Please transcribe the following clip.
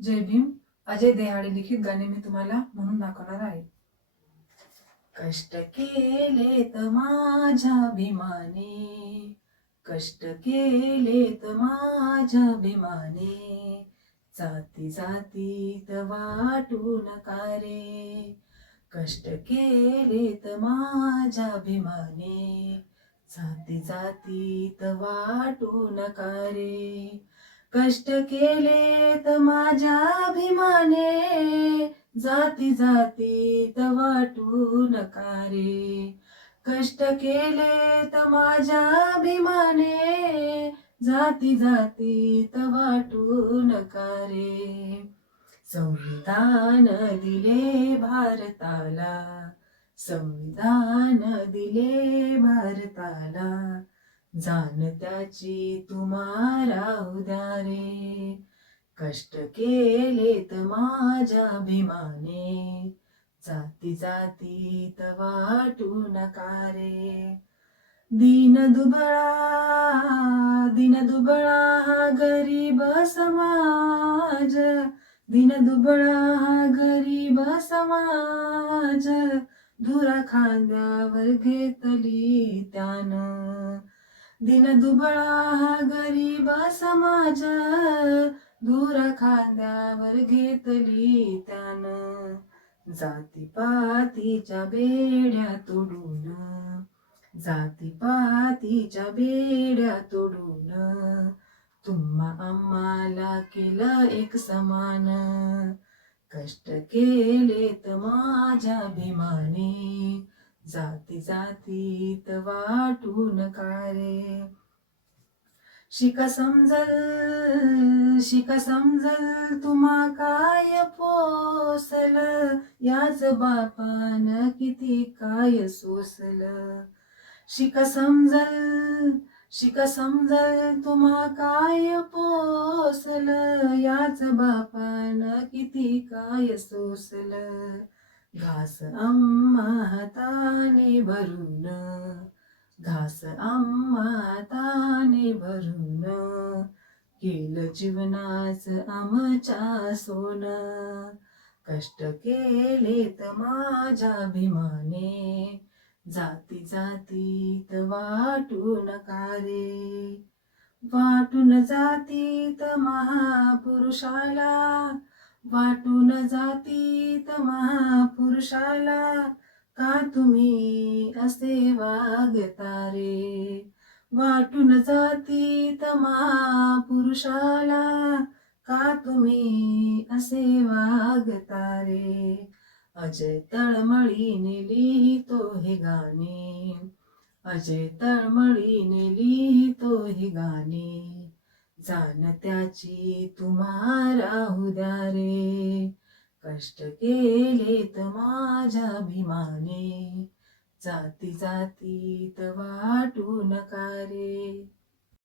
जय भीम. अजय देहाडे लिखित गाणे मी तुम्हाला म्हणून दाखवणार आहे. कष्ट केलेत माझ्या भीमाने, कष्ट केलेत माझ्या भीमाने, जाती जातीत वाटू नका रे. कष्ट केलेत माझ्या भीमाने, जाती जातीत वाटू नका रे. कष्ट केलेत माझ्या भीमाने, जाती जातीत वाटू नका रे. कष्ट केलेत माझ्या भीमाने, जाती जातीत वाटू नका रे. संविधान दिले भारताला, संविधान दिले भारताला, जाण त्याची तुम्हाला उद्या रे. कष्ट केलेत माझ्या भीमाने, जाती जातीत वाटू नका रे. दीन दुबळा हा गरीब समाज, दीन दुबळा हा गरीब समाज, धुरा खांद्यावर घेतली त्यानं. दीन दुबळा हा गरीब समाज, धुरा खांद्यावर घेतली त्यानं. जातीपातीच्या बेड्या तोडून, जातीपातीच्या बेड्या तोडून, तुम्हा आम्हाला केलं एक समान. कष्ट केलेत माझ्या भीमाने, जाती जातीत वाटू नका रे. शिका समजल तुम्हा काय पोसल, याच बापान किती काय सोसल. शिका समजल तुम्हा काय पोसल, याच बापान किती काय सोसल. घास आम्हा हाताने भरून, घास आम्हा हाताने भरून, केलं जीवनाच आमच्या सोनं. कष्ट केलेत माझ्या भीमाने, जाती जातीत वाटू नका रे. वाटून जातीत महापुरुषाला, वाटून जातीत महापुरुषाला, का तुम्ही असे वागता रे. वाटून जातीत महापुरुषाला, का तुम्ही असे वागता रे. अजय तळमळीने लिहितो हे गाणे, अजय तळमळीने लिहितो हे गाणे, जाण त्याची तुम्हाला उद्या रे. कष्ट केलेत माझ्या भीमाने, जाती जातीत वाटू नका रे.